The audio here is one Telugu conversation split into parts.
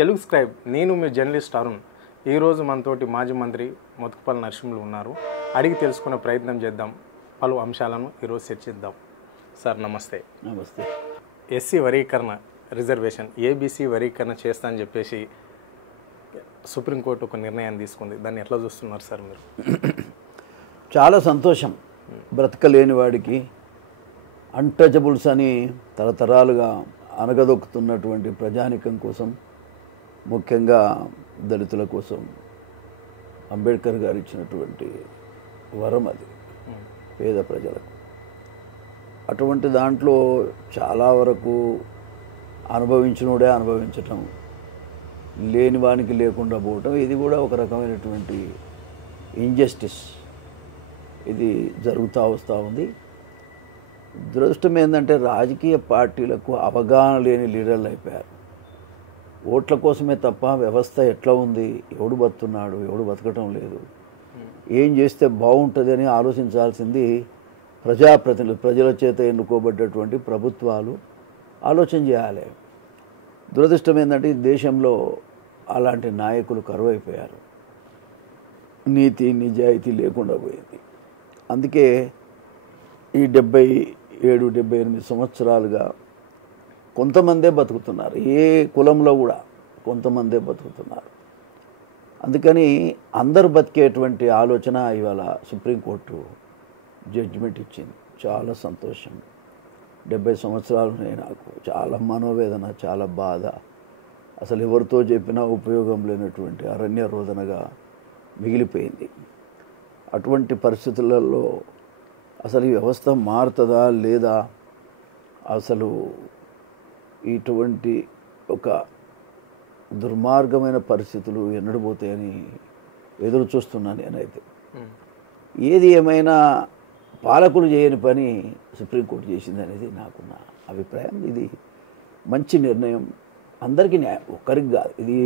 తెలుగు స్క్రైబ్ నేను మీ జర్నలిస్ట్ అరుణ్. ఈరోజు మనతోటి మాజీ మంత్రి మోత్కుపల్లి నరసింహులు ఉన్నారు. అడిగి తెలుసుకునే ప్రయత్నం చేద్దాం. పలు అంశాలను ఈరోజు చర్చిద్దాం. సార్ నమస్తే. నమస్తే. ఎస్సీ వర్గీకరణ రిజర్వేషన్ ఏబీసీ వర్గీకరణ చేస్తా అని చెప్పేసి సుప్రీంకోర్టు ఒక నిర్ణయాన్ని తీసుకుంది. దాన్ని ఎట్లా చూస్తున్నారు సార్ మీరు? చాలా సంతోషం. బ్రతకలేని వాడికి అన్టచబుల్స్ అని తరతరాలుగా అనగదొక్కుతున్నటువంటి ప్రజానికం కోసం, ముఖ్యంగా దళితుల కోసం అంబేద్కర్ గారు ఇచ్చినటువంటి వరం అది పేద ప్రజలకు. అటువంటి దాంట్లో చాలా వరకు అనుభవించినోడే అనుభవించటం, లేని వానికి లేకుండా పోవటం, ఇది కూడా ఒక రకమైనటువంటి ఇంజస్టిస్. ఇది జరుగుతూ వస్తూ ఉంది. దురదృష్టం ఏంటంటే రాజకీయ పార్టీలకు అవగాహన లేని లీడర్లు అయిపోయారు. ఓట్ల కోసమే తప్ప వ్యవస్థ ఎట్లా ఉంది, ఎవడు బతున్నాడు, ఎవడు బతకటం లేదు, ఏం చేస్తే బాగుంటుంది అని ఆలోచించాల్సింది ప్రజాప్రతినిధులు, ప్రజల చేత ఎన్నుకోబడ్డటువంటి ప్రభుత్వాలు ఆలోచన చేయాలి. దురదృష్టం ఏంటంటే ఈ దేశంలో అలాంటి నాయకులు కరువైపోయారు. నీతి నిజాయితీ లేకుండా పోయింది. అందుకే ఈ 77-78 సంవత్సరాలుగా కొంతమందే బతుకుతున్నారు. ఏ కులంలో కూడా కొంతమందే బతుకుతున్నారు. అందుకని అందరూ బతికేటువంటి ఆలోచన ఇవాళ సుప్రీంకోర్టు జడ్జిమెంట్ ఇచ్చింది. చాలా సంతోషం. 70 సంవత్సరాలు నాకు చాలా మనోవేదన, చాలా బాధ. అసలు ఎవరితో చెప్పినా ఉపయోగం లేనటువంటి అరణ్య రోదనగా మిగిలిపోయింది. అటువంటి పరిస్థితులలో అసలు ఈ వ్యవస్థ మారుతుందా లేదా, అసలు ఇటువంటి ఒక దుర్మార్గమైన పరిస్థితులు ఎన్నడబోతాయని ఎదురు చూస్తున్నాను నేనైతే. ఏది ఏమైనా పాలకులు చేయని పని సుప్రీంకోర్టు చేసింది అనేది నాకున్న అభిప్రాయం. ఇది మంచి నిర్ణయం. అందరికీ న్యాయం, ఒక్కరికి కాదు. ఇది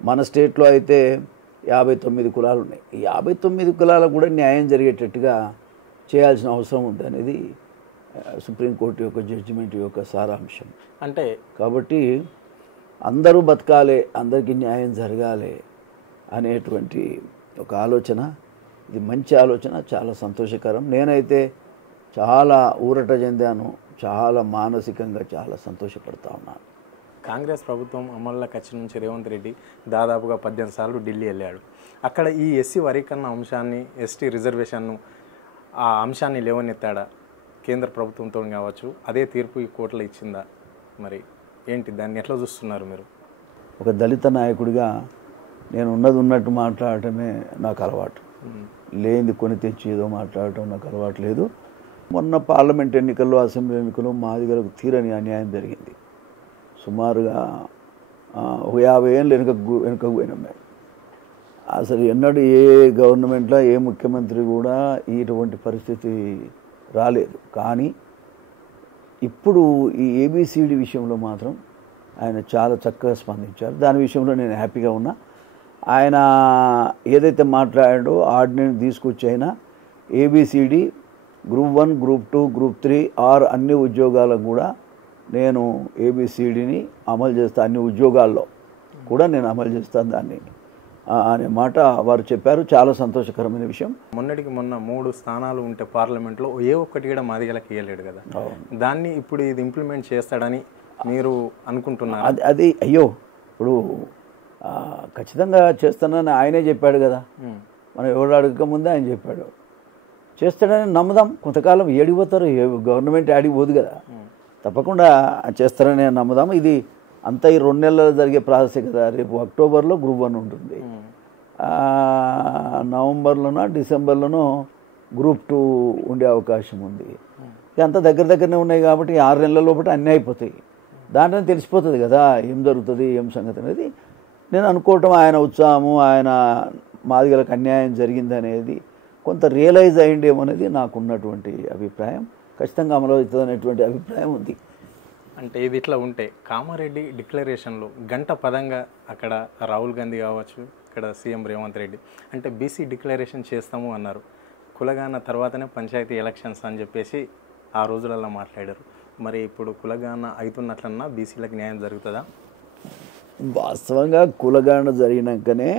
మన స్టేట్లో అయితే 59 కులాలు ఉన్నాయి. ఈ 59 కులాలకు కూడా న్యాయం జరిగేటట్టుగా చేయాల్సిన అవసరం ఉంది అనేది సుప్రీంకోర్టు యొక్క జడ్జిమెంట్ యొక్క సారాంశం. అంటే కాబట్టి అందరూ బతకాలి, అందరికీ న్యాయం జరగాలి అనేటువంటి ఒక ఆలోచన, ఇది మంచి ఆలోచన, చాలా సంతోషకరం. నేనైతే చాలా ఊరట చెందాను, చాలా మానసికంగా చాలా సంతోషపడతా ఉన్నాను. కాంగ్రెస్ ప్రభుత్వం అమల్లోకి వచ్చిన నుంచి రేవంత్ రెడ్డి దాదాపుగా 18 సార్లు ఢిల్లీ వెళ్ళాడు. అక్కడ ఈ ఎస్సీ వర్గీకరణ అంశాన్ని, ఎస్టీ రిజర్వేషన్ను, ఆ అంశాన్ని లేవనెత్తాడా? కేంద్ర ప్రభుత్వంతో కావచ్చు, అదే తీర్పు ఈ కోర్టులో ఇచ్చిందా? మరి ఏంటి, దాన్ని ఎట్లా చూస్తున్నారు మీరు? ఒక దళిత నాయకుడిగా నేను ఉన్నట్టు మాట్లాడటమే నాకు అలవాటు. లేనిది కొని తెచ్చి ఏదో మాట్లాడటం నాకు అలవాటు లేదు. మొన్న పార్లమెంట్ ఎన్నికల్లో, అసెంబ్లీ ఎన్నికల్లో మాదిగలకు తీరని అన్యాయం జరిగింది. సుమారుగా 50 ఏళ్ళు వెనుకకు పోయినాం మేము. అసలు ఎన్నడూ ఏ గవర్నమెంట్లో ఏ ముఖ్యమంత్రి కూడా ఇటువంటి పరిస్థితి రాలేదు. కానీ ఇప్పుడు ఈ ఏబిసిడి విషయంలో మాత్రం ఆయన చాలా చక్కగా స్పందించారు. దాని విషయంలో నేను హ్యాపీగా ఉన్నా. ఆయన ఏదైతే మాట్లాడాడో ఆర్డినెన్స్ తీసుకొచ్చి అయినా ఏబిసిడి గ్రూప్ 1, గ్రూప్ 2, గ్రూప్ 3 అన్ని ఉద్యోగాలకు కూడా నేను ఏబిసిడిని అమలు చేస్తాను, అన్ని ఉద్యోగాల్లో కూడా నేను అమలు చేస్తాను దాన్ని అనే మాట వారు చెప్పారు. చాలా సంతోషకరమైన విషయం. మొన్నటికి మొన్న 3 స్థానాలు ఉంటే పార్లమెంట్లో ఏ ఒక్కటి కూడా మాదిగలకు ఇవ్వలేడు కదా. దాన్ని ఇప్పుడు ఇది ఇంప్లిమెంట్ చేస్తాడని మీరు అనుకుంటున్నారు? అది అయ్యో, ఇప్పుడు ఖచ్చితంగా చేస్తానని ఆయనే చెప్పాడు కదా. మనం ఎవరు అడగక ముందే ఆయన చెప్పాడు చేస్తాడని నమ్ముదాం. కొంతకాలం ఏడిపోతారు, గవర్నమెంట్ ఆడిపోదు కదా, తప్పకుండా చేస్తారని నమ్ముదాం. ఇది అంతా ఈ 2 నెలల్లో జరిగే ప్రాసెస్ కదా. రేపు అక్టోబర్లో గ్రూప్ 1 ఉంటుంది, నవంబర్లోనో డిసెంబర్లోనో గ్రూప్ 2 ఉండే అవకాశం ఉంది. అంతా దగ్గరనే ఉన్నాయి కాబట్టి 6 నెలల లోపల అన్నీ అయిపోతాయి. దాంట్లో తెలిసిపోతుంది కదా ఏం జరుగుతుంది, ఏం సంగతి అనేది. నేను అనుకోవటం ఆయన ఉత్సాహము, ఆయన మాదిగలకు అన్యాయం జరిగింది అనేది కొంత రియలైజ్ అయ్యిండేమో అనేది నాకున్నటువంటి అభిప్రాయం. ఖచ్చితంగా అమలు అవుతుంది అనేటువంటి అభిప్రాయం ఉంది. అంటే ఇది ఇట్లా ఉంటే కామారెడ్డి డిక్లరేషన్లో గంట పదంగా అక్కడ రాహుల్ గాంధీ కావచ్చు, ఇక్కడ సీఎం రేవంత్ రెడ్డి అంటే బీసీ డిక్లరేషన్ చేస్తాము అన్నారు. కులగాన తర్వాతనే పంచాయతీ ఎలక్షన్స్ అని చెప్పేసి ఆ రోజులలో మాట్లాడారు. మరి ఇప్పుడు కులగాన అవుతున్నట్లన్నా బీసీలకు న్యాయం జరుగుతుందా? వాస్తవంగా కులగణన జరిగినాకనే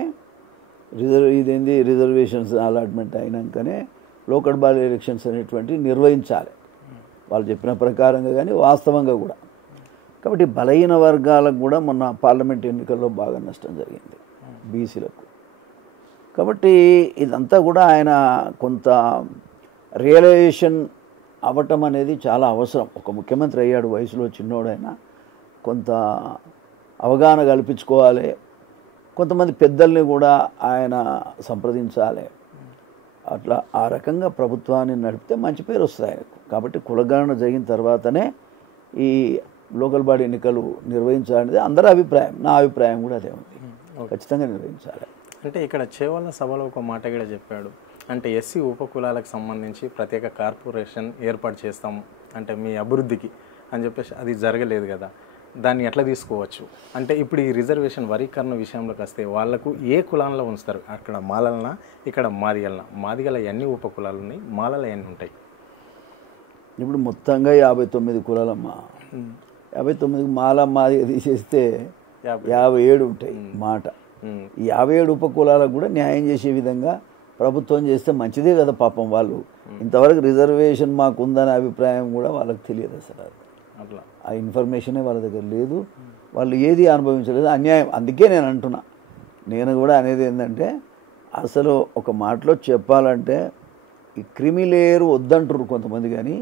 రిజర్వేషన్స్ అలాట్మెంట్ అయినాకనే లోకల్ బాడీ ఎలక్షన్స్ అనేటువంటి నిర్వహించాలి వాళ్ళు చెప్పిన ప్రకారంగా కానీ వాస్తవంగా కూడా. కాబట్టి బలహీన వర్గాలకు కూడా మొన్న పార్లమెంట్ ఎన్నికల్లో బాగా నష్టం జరిగింది బీసీలకు. కాబట్టి ఇదంతా కూడా ఆయన కొంత రియలైజేషన్ అవ్వటం అనేది చాలా అవసరం. ఒక ముఖ్యమంత్రి అయ్యాడు, వయసులో చిన్నోడైనా కొంత అవగాహన కల్పించుకోవాలి. కొంతమంది పెద్దల్ని కూడా ఆయన సంప్రదించాలి. అట్లా ఆ రకంగా ప్రభుత్వాన్ని నడిపితే మంచి పేరు వస్తుంది ఆయనకు. కాబట్టి కులగణన జరిగిన తర్వాతనే ఈ లోకల్ బాడీ ఎన్నికలు నిర్వహించాలనేది అందరి అభిప్రాయం. నా అభిప్రాయం కూడా అదే ఉంది, ఖచ్చితంగా నిర్వహించాలి. అంటే ఇక్కడ చేవల్ల సభలో ఒక మాట కూడా చెప్పాడు, అంటే ఎస్సీ ఉపకులాలకు సంబంధించి ప్రత్యేక కార్పొరేషన్ ఏర్పాటు చేస్తాము అంటే మీ అభివృద్ధికి అని చెప్పేసి అది జరగలేదు కదా, దాన్ని ఎట్లా తీసుకోవచ్చు? అంటే ఇప్పుడు ఈ రిజర్వేషన్ వర్గీకరణ విషయంలోకి వస్తే వాళ్లకు ఏ కులాల్లో ఉంచుతారు? అక్కడ మాలలనా, ఇక్కడ మాదిగలనా? మాదిగల ఎన్ని ఉపకులాలు ఉన్నాయి, మాలల ఎన్ని ఉంటాయి? ఇప్పుడు మొత్తంగా 59 కులాలమ్మా. 59 మాల మాదిగ తీసేస్తే 57 ఉంటాయి మాట. ఈ 57 ఉపకులాలకు కూడా న్యాయం చేసే విధంగా ప్రభుత్వం చేస్తే మంచిదే కదా. పాపం వాళ్ళు ఇంతవరకు రిజర్వేషన్ మాకు ఉందనే అభిప్రాయం కూడా వాళ్ళకి తెలియదు అసలు. అట్లా ఆ ఇన్ఫర్మేషనే వాళ్ళ దగ్గర లేదు, వాళ్ళు ఏది అనుభవించలేదు. అన్యాయం. అందుకే నేను అంటున్నా, నేను కూడా అనేది ఏంటంటే అసలు ఒక మాటలో చెప్పాలంటే ఈ క్రిమిలేయర్ వద్దంటారు కొంతమంది, కానీ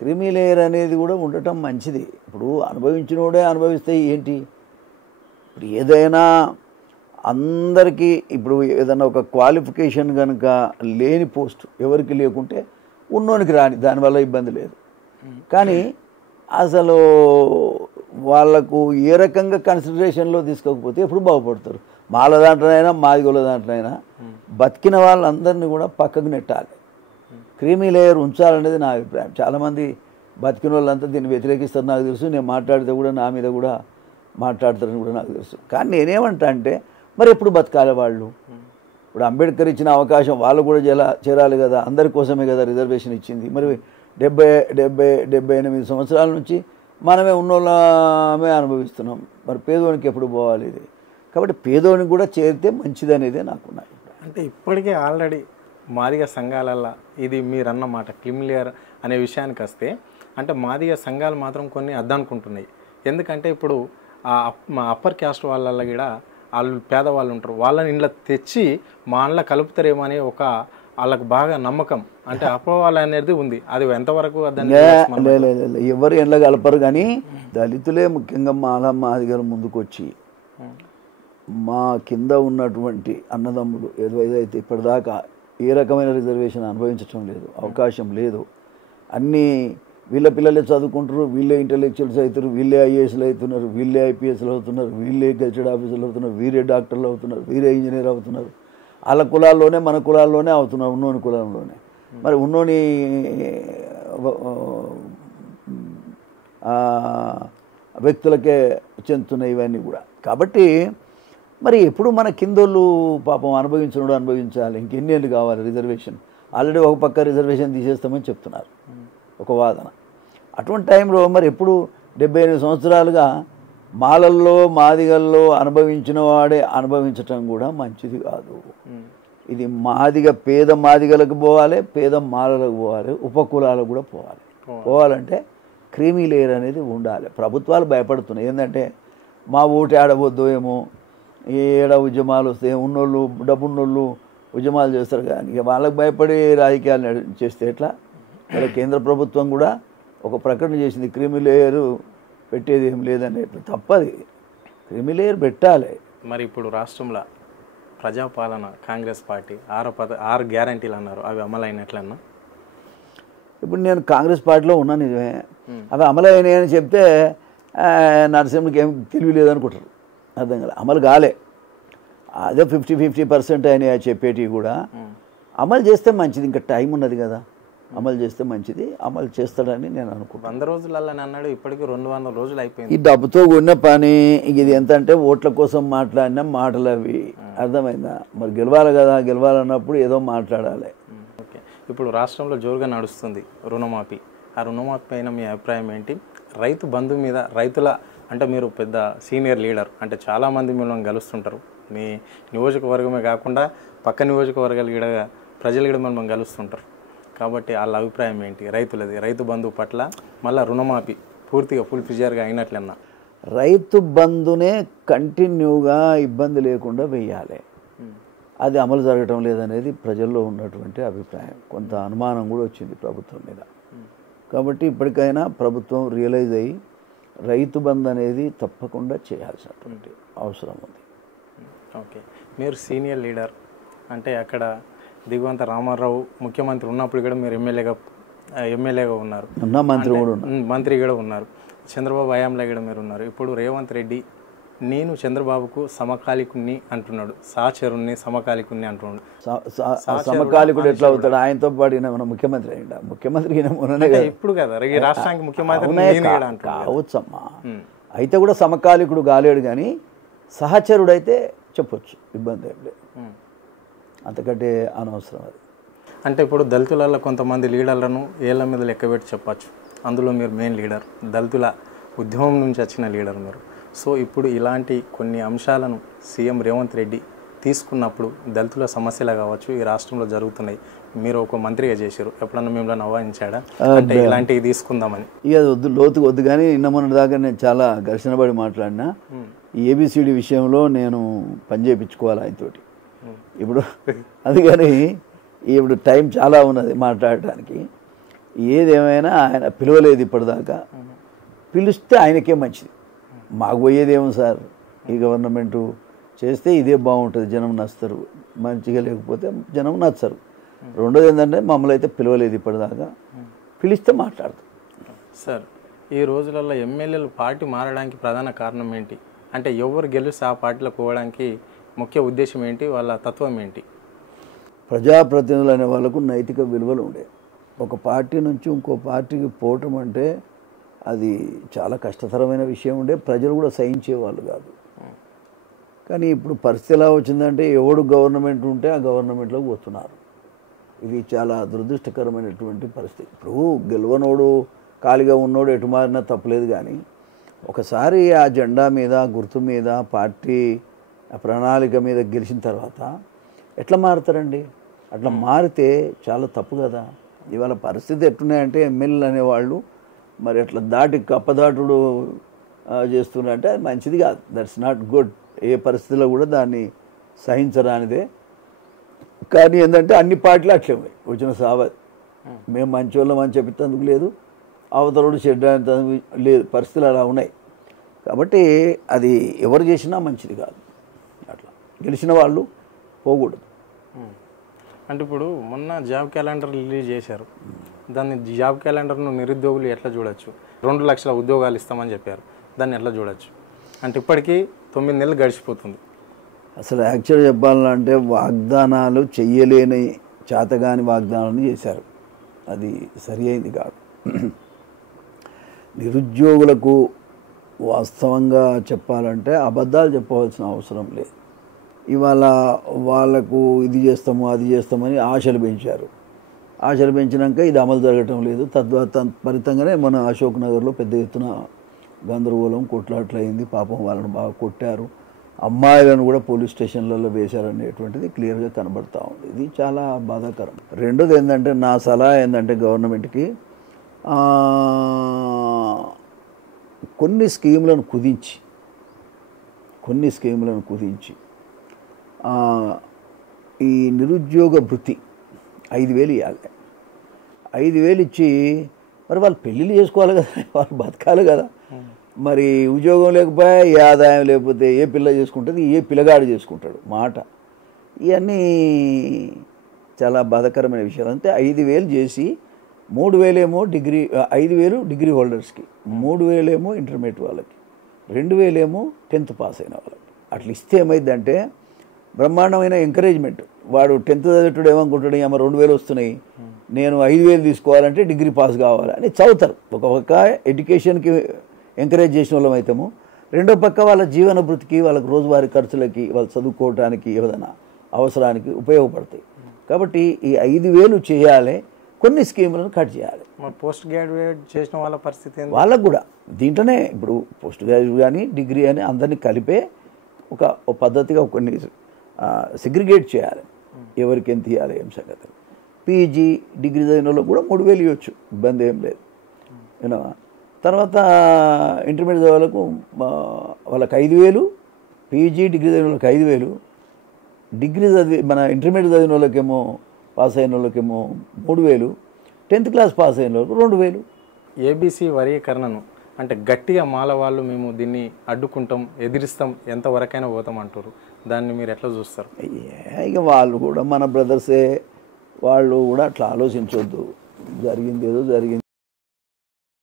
క్రిమిలేయర్ అనేది కూడా ఉండటం మంచిది. ఇప్పుడు అనుభవించినోడే అనుభవిస్తే ఏంటి? ఇప్పుడు ఏదైనా అందరికీ ఇప్పుడు ఏదైనా ఒక క్వాలిఫికేషన్ కనుక లేని పోస్ట్ ఎవరికి లేకుంటే ఉన్నోనికి రాని, దానివల్ల ఇబ్బంది లేదు. కానీ అసలు వాళ్లకు ఏ రకంగా కన్సిడరేషన్లో తీసుకోకపోతే ఎప్పుడు బాగుపడతారు? మాల దాంట్లోనైనా మాదిగోళ్ళ దాంట్లోనైనా బతికిన వాళ్ళందరినీ కూడా పక్కకు నెట్టాలి. క్రీమీ లేయర్ ఉంచాలనేది నా అభిప్రాయం. చాలామంది బతికిన వాళ్ళంతా దీన్ని వ్యతిరేకిస్తారు నాకు తెలుసు. నేను మాట్లాడితే కూడా నా మీద కూడా మాట్లాడతారని కూడా నాకు తెలుసు. కానీ నేనేమంటా అంటే మరి ఎప్పుడు బతకాలి వాళ్ళు? ఇప్పుడు అంబేద్కర్ ఇచ్చిన అవకాశం వాళ్ళు కూడా చేరాలి కదా, అందరి కోసమే కదా రిజర్వేషన్ ఇచ్చింది. మరి 78 సంవత్సరాల నుంచి మనమే ఉన్నోళ్ళమే అనుభవిస్తున్నాం. మరి పేదోనికి ఎప్పుడు పోవాలి ఇది? కాబట్టి పేదోనికి కూడా చేరితే మంచిది అనేదే నాకున్న అభిప్రాయం. అంటే ఇప్పటికే ఆల్రెడీ మాదిగ సంఘాలల్లో ఇది మీరన్నమాట క్రిమిలేయర్ అనే విషయానికి వస్తే, అంటే మాదిగ సంఘాలు మాత్రం కొన్ని అద్దనుకుంటున్నాయి. ఎందుకంటే ఇప్పుడు మా అప్పర్ క్యాస్ట్ వాళ్ళల్లో కూడా వాళ్ళు పేదవాళ్ళు ఉంటారు, వాళ్ళని ఇంట్లో తెచ్చి మా అండ్ల కలుపుతారేమో అని ఒక వాళ్ళకు బాగా నమ్మకం, అంటే అపోవాలు అనేది ఉంది. అది ఎంతవరకు ఎవరు ఎండ్ల కలపరు. కానీ దళితులే ముఖ్యంగా మాదిగలు ముందుకు వచ్చి మా కింద ఉన్నటువంటి అన్నదమ్ములు ఏదైతే ఇప్పటిదాకా ఏ రకమైన రిజర్వేషన్ అనుభవించడం లేదు, అవకాశం లేదు, అన్నీ వీళ్ళ పిల్లలే చదువుకుంటారు, వీళ్ళే ఇంటెలెక్చువల్స్ అవుతారు, వీళ్ళే ఐఏఎస్లు అవుతున్నారు, వీళ్ళే ఐపీఎస్లు అవుతున్నారు, వీళ్ళే గెజెటెడ్ ఆఫీసర్లు అవుతున్నారు, వీరే డాక్టర్లు అవుతున్నారు, వీరే ఇంజనీర్ అవుతున్నారు. వాళ్ళ కులాల్లోనే మన కులాల్లోనే అవుతున్నారు, ఉన్నోని కులంలోనే. మరి ఉన్నోని వ్యక్తులకే చెందుతున్నాయి ఇవన్నీ కూడా. కాబట్టి మరి ఎప్పుడు మన కిందోళ్ళు పాపం అనుభవించినోడు అనుభవించాలి. ఇంకెన్నేళ్ళు కావాలి రిజర్వేషన్? ఆల్రెడీ ఒక పక్క రిజర్వేషన్ తీసేస్తామని చెప్తున్నారు, ఒక వాదన. అటువంటి టైంలో మరి ఎప్పుడు 78 సంవత్సరాలుగా మాలల్లో మాదిగల్లో అనుభవించిన వాడే అనుభవించటం కూడా మంచిది కాదు. ఇది పేద మాదిగలకు పోవాలి, పేద మాలలకు పోవాలి, ఉపకులాలకు కూడా పోవాలి. పోవాలంటే క్రీమీ లేయర్ అనేది ఉండాలి. ప్రభుత్వాలు భయపడుతున్నాయి ఏంటంటే మా ఓటు ఆడవద్దు ఏమో, ఏడ ఉద్యమాలు వస్తే ఉన్నోళ్ళు డబ్బున్నోళ్ళు ఉద్యమాలు చేస్తారు. కానీ ఇక వాళ్ళకు భయపడి రాజకీయాలు చేస్తే ఎట్లా? అలా కేంద్ర ప్రభుత్వం కూడా ఒక ప్రకటన చేసింది, క్రిమి లేయర్ పెట్టేది ఏం లేదని. తప్పది, క్రిమి లేయర్ పెట్టాలి. మరి ఇప్పుడు రాష్ట్రంలో ప్రజాపాలన కాంగ్రెస్ పార్టీ 6 గ్యారంటీలు అన్నారు, అవి అమలైనట్లన్నా? ఇప్పుడు నేను కాంగ్రెస్ పార్టీలో ఉన్నా నిజమే, అవి అమలైనాయి అని చెప్తే నరసింహకి ఏం తెలివి లేదనుకుంటారు. అర్థం కాలే, అమలు కాలే. అదే 50% అయినాయి చెప్పేటివి కూడా అమలు చేస్తే మంచిది. ఇంకా టైం ఉన్నది కదా, అమలు చేస్తే మంచిది. అమలు చేస్తాడని నేను అనుకుంటున్నాను. 100 రోజులలో అన్నాడు, ఇప్పటికీ 200 రోజులు అయిపోయింది. ఈ డబ్బుతో ఉన్న పని ఇది ఎంత అంటే ఓట్ల కోసం మాట్లాడిన మాటలు అవి. అర్థమైందా? మరి గెలవాలి కదా, గెలవాలన్నప్పుడు ఏదో మాట్లాడాలి. ఓకే, ఇప్పుడు రాష్ట్రంలో జోరుగా నడుస్తుంది రుణమాఫీ. ఆ రుణమాఫీ పైన మీ అభిప్రాయం ఏంటి? రైతు బంధు మీద రైతుల అంటే మీరు పెద్ద సీనియర్ లీడర్, అంటే చాలామంది మిమ్మల్ని కలుస్తుంటారు, మీ నియోజకవర్గమే కాకుండా పక్క నియోజకవర్గాలు కూడా ప్రజలు కూడా మిమ్మల్ని కలుస్తుంటారు. కాబట్టి వాళ్ళ అభిప్రాయం ఏంటి రైతులది, రైతు బంధు పట్ల? మళ్ళీ రుణమాఫీ పూర్తిగా ఫుల్ ఫిజర్గా అయినట్లన్నా రైతు బంధునే కంటిన్యూగా ఇబ్బంది లేకుండా వేయాలి, అది అమలు జరగటం లేదనేది ప్రజల్లో ఉన్నటువంటి అభిప్రాయం. కొంత అనుమానం కూడా వచ్చింది ప్రభుత్వం మీద. కాబట్టి ఇప్పటికైనా ప్రభుత్వం రియలైజ్ అయ్యి రైతు బంధు అనేది తప్పకుండా చేయాల్సినటువంటి అవసరం ఉంది. ఓకే, మీరు సీనియర్ లీడర్, అంటే అక్కడ దిగువంత రామారావు ముఖ్యమంత్రి ఉన్నప్పుడు కూడా మీరు ఎమ్మెల్యేగా ఉన్నారు, మంత్రి కూడా ఉన్నారు, చంద్రబాబు హయాంలో కూడా మీరు ఉన్నారు. ఇప్పుడు రేవంత్ రెడ్డి నేను చంద్రబాబుకు సమకాలికుణ్ణి అంటున్నాడు, సహచరుణ్ణి సమకాలికుణ్ణి అంటున్నాడు. సమకాలికుడు ఎట్లా అవుతాడు? ఆయనతో పాటు మన ముఖ్యమంత్రి అయ్యిందా? ముఖ్యమంత్రి ఇప్పుడు కదా ఈ రాష్ట్రానికి ముఖ్యమంత్రి కావచ్చమ్మా. అయితే కూడా సమకాలికుడు కాలేడు, కానీ సహచరుడైతే చెప్పొచ్చు, ఇబ్బంది ఏం లేదు, అంతకంటే అనవసరం అది. అంటే ఇప్పుడు దళితులలో కొంతమంది లీడర్లను ఏళ్ళ మీద లెక్కబెట్టి చెప్పచ్చు, అందులో మీరు మెయిన్ లీడర్, దళితుల ఉద్యమం నుంచి వచ్చిన లీడర్ మీరు. సో ఇప్పుడు ఇలాంటి కొన్ని అంశాలను సీఎం రేవంత్ రెడ్డి తీసుకున్నప్పుడు దళితుల సమస్యలు కావచ్చు ఈ రాష్ట్రంలో జరుగుతున్నాయి, మీరు ఒక మంత్రిగా చేశారు, ఎప్పుడన్నా మిమ్మల్ని ఆహ్వానించాడా అంటే ఇలాంటివి తీసుకుందామని? ఇక వద్దు, లోతుకు వద్దు, కానీ నిన్న మొన్న దాకా నేను చాలా ఘర్షణ పడి మాట్లాడినా. ఈ ఏబిసిడి విషయంలో నేను పని చేయించుకోవాలి ఆయనతోటి ఇప్పుడు, అందుకని ఇప్పుడు టైం చాలా ఉన్నది మాట్లాడటానికి. ఏదేమైనా ఆయన పిలవలేదు ఇప్పటిదాకా, పిలిస్తే ఆయనకే మంచిది, మాకు పోయేదేమో సార్. ఈ గవర్నమెంటు చేస్తే ఇదే బాగుంటుంది, జనం నచ్చుతారు, మంచిగా లేకపోతే జనం నచ్చరు. రెండోది ఏంటంటే మమ్మల్ని అయితే పిలవలేదు ఇప్పటిదాకా, పిలిస్తే మాట్లాడతాం. సార్ ఈ రోజులలో ఎమ్మెల్యేలు పార్టీ మారడానికి ప్రధాన కారణం ఏంటి? అంటే ఎవరు గెలిస్తే ఆ పార్టీలో పోవడానికి ముఖ్య ఉద్దేశం ఏంటి, వాళ్ళ తత్వం ఏంటి? ప్రజాప్రతినిధులు అనే వాళ్ళకు నైతిక విలువలు ఉండే, ఒక పార్టీ నుంచి ఇంకో పార్టీకి పోవటం అంటే అది చాలా కష్టతరమైన విషయం ఉండే, ప్రజలు కూడా సహించేవాళ్ళు కాదు. కానీ ఇప్పుడు పరిస్థితి ఎలా వచ్చిందంటే ఎవడు గవర్నమెంట్ ఉంటే ఆ గవర్నమెంట్లోకి పోతున్నారు. ఇది చాలా దురదృష్టకరమైనటువంటి పరిస్థితి. ఇప్పుడు గెలవనోడు ఖాళీగా ఉన్నోడు ఎటు మారినా తప్పలేదు, కానీ ఒకసారి ఆ జెండా మీద, గుర్తు మీద, పార్టీ ప్రణాళిక మీద గెలిచిన తర్వాత ఎట్లా మారుతారండి? అట్లా మారితే చాలా తప్పు కదా. ఇవాళ పరిస్థితి ఎట్టున్నాయంటే ఎమ్మెల్యేలు అనేవాళ్ళు మరి అట్లా కప్పదాటుడు చేస్తున్నారంటే అది మంచిది కాదు, దట్స్ నాట్ గుడ్. ఏ పరిస్థితిలో కూడా దాన్ని సహించరానిదే. కానీ ఏంటంటే అన్ని పార్టీలు అట్లే ఉన్నాయి, వచ్చిన సావది. మేము మంచోళ్ళం అని చెప్పేందుకు లేదు, అవతలుడు చెడ్డ లేదు, పరిస్థితులు అలా ఉన్నాయి. కాబట్టి అది ఎవరు చేసినా మంచిది కాదు. అట్లా గెలిచిన వాళ్ళు పోకూడదు. అంటే ఇప్పుడు మొన్న జాబ్ క్యాలెండర్ రిలీజ్ చేశారు, దాన్ని జాబ్ క్యాలెండర్ను నిరుద్యోగులు ఎట్లా చూడొచ్చు? 2 లక్షల ఉద్యోగాలు ఇస్తామని చెప్పారు, దాన్ని ఎట్లా చూడొచ్చు? అంటే ఇప్పటికీ 9 నెలలు గడిచిపోతుంది. అసలు యాక్చువల్గా చెప్పాలంటే వాగ్దానాలు చెయ్యలేని చేతగాని వాగ్దానాలను చేశారు, అది సరి అయింది కాదు. నిరుద్యోగులకు వాస్తవంగా చెప్పాలంటే అబద్ధాలు చెప్పవలసిన అవసరం లేదు. ఇవాళ వాళ్లకు ఇది చేస్తాము అది చేస్తామని ఆశలు పెంచారు, ఆశలు పెంచినాక ఇది అమలు జరగటం లేదు. ఫలితంగానే మన అశోక్ నగర్లో పెద్ద ఎత్తున గందరగోళం, కొట్లాట్లు అయింది. పాపం వాళ్ళని బాగా కొట్టారు, అమ్మాయిలను కూడా పోలీస్ స్టేషన్లలో వేశారనేటువంటిది క్లియర్గా కనబడతా ఉంది. ఇది చాలా బాధాకరం. రెండోది ఏంటంటే నా సలహా ఏంటంటే గవర్నమెంట్కి కొన్ని స్కీములను కుదించి ఈ నిరుద్యోగ భృతి 5,000 ఇవ్వాలి. 5,000 ఇచ్చి మరి వాళ్ళు పెళ్ళిళ్ళు చేసుకోవాలి కదా, వాళ్ళు బతకాలి కదా. మరి ఉద్యోగం లేకపోయా, ఏ ఆదాయం లేకపోతే ఏ పిల్ల చేసుకుంటుంది, ఏ పిల్లగాడు చేసుకుంటాడు మాట. ఇవన్నీ చాలా బాధాకరమైన విషయాలు. అంతే 5,000 చేసి 3,000 ఏమో 5,000 డిగ్రీ హోల్డర్స్కి, 3,000 ఏమో ఇంటర్మీడియట్ వాళ్ళకి, 2,000 ఏమో 10th పాస్ అయిన వాళ్ళకి. అట్లా ఇస్తే ఏమైందంటే బ్రహ్మాండమైన ఎంకరేజ్మెంట్. వాడు 10th చదివేటోడు ఏమనుకుంటాడు, ఏమో 2,000 వస్తున్నాయి, నేను 5,000 తీసుకోవాలంటే డిగ్రీ పాస్ కావాలి అని చదువుతారు. ఒక పక్క ఎడ్యుకేషన్కి ఎంకరేజ్ చేసిన వాళ్ళం అవుతాము, రెండో పక్క వాళ్ళ జీవన భృతికి, వాళ్ళకి రోజువారీ ఖర్చులకి, వాళ్ళు చదువుకోవటానికి, ఏదైనా అవసరానికి ఉపయోగపడతాయి. కాబట్టి ఈ 5,000 చేయాలి. కొన్ని స్కీములను కట్ చేయాలి. మరి పోస్ట్ గ్రాడ్యుయేట్ చేసిన వాళ్ళ పరిస్థితి ఏంది? వాళ్ళకు కూడా దీంట్లోనే ఇప్పుడు పోస్ట్ గ్రాడ్యుయేట్ కానీ డిగ్రీ అని అందరినీ కలిపే ఒక పద్ధతిగా కొన్ని సెగ్రిగేట్ చేయాలి. ఎవరికి ఎంత ఇవ్వాలి ఏం సంగతి. పీజీ డిగ్రీ చదివిన వాళ్ళకి కూడా 3,000 ఇవ్వచ్చు, ఇబ్బంది ఏం లేదు. యూనో తర్వాత ఇంటర్మీడియట్ చదివే వాళ్ళకు వాళ్ళకి 5,000, పీజీ డిగ్రీ చదివిన వాళ్ళకి 5,000, డిగ్రీ చదివి మన ఇంటర్మీడియట్ చదివిన వాళ్ళకేమో పాస్ అయిన వాళ్ళకేమో 3,000, 10th క్లాస్ పాస్ అయిన వాళ్ళకి 2,000. ఏబీసీ వర్గీకరణను అంటే గట్టిగా మాల వాళ్ళు మేము దీన్ని అడ్డుకుంటాం, ఎదిరిస్తాం, ఎంతవరకైనా పోతాం అంటారు. దాన్ని మీరు ఎట్లా చూస్తారు? ఇక వాళ్ళు కూడా మన బ్రదర్సే, వాళ్ళు కూడా అట్లా ఆలోచించవద్దు. జరిగింది ఏదో జరిగింది.